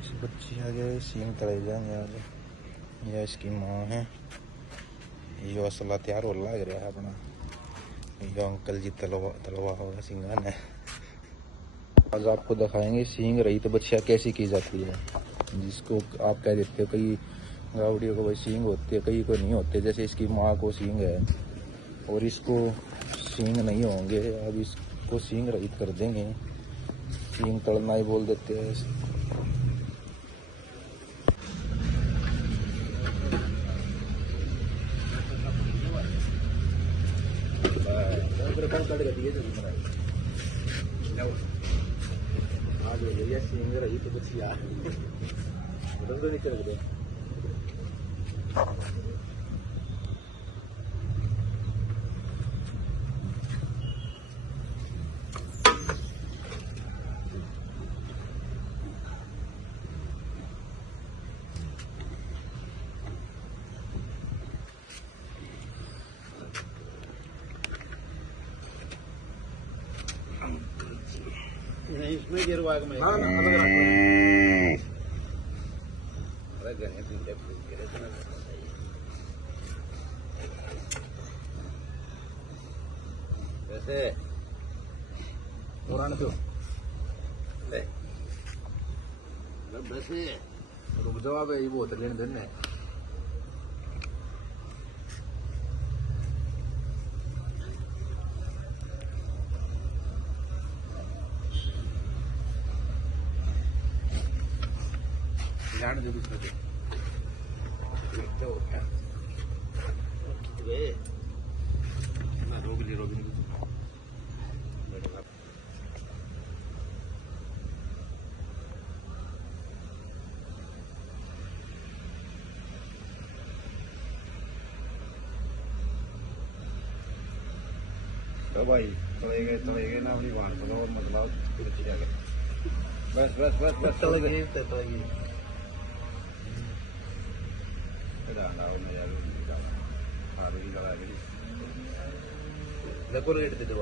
बच्ची आगे सींग तले जाएंगे आज। यह इसकी माँ है। यो असला तैयार हो लग रहा है अपना। यो अंकल जी तलवा होगा सिंगा ने। आज आपको दिखाएंगे सींग रही तो बच्चियाँ कैसी की जाती है, जिसको आप कह देते हो कई गावड़ियों को भाई सींग होती है, कई को नहीं होते। जैसे इसकी माँ को सींग है और इसको सींग नहीं होंगे। अब इसको सींग रहित कर देंगे। सींग तड़ना ही बोल देते हैं। सींग रही तो बच्चियाँ नहीं चल रहे। इसमें गिरवा के मैं वैसे वैसे रुक जवाब है वो लेने देने ध्यान दे दूसरे हो गया ना रोक ली तो भाई चले गए ना अपनी बात करो और मतलब कुछ जाके बस चले गए डेकोरेट दे दो।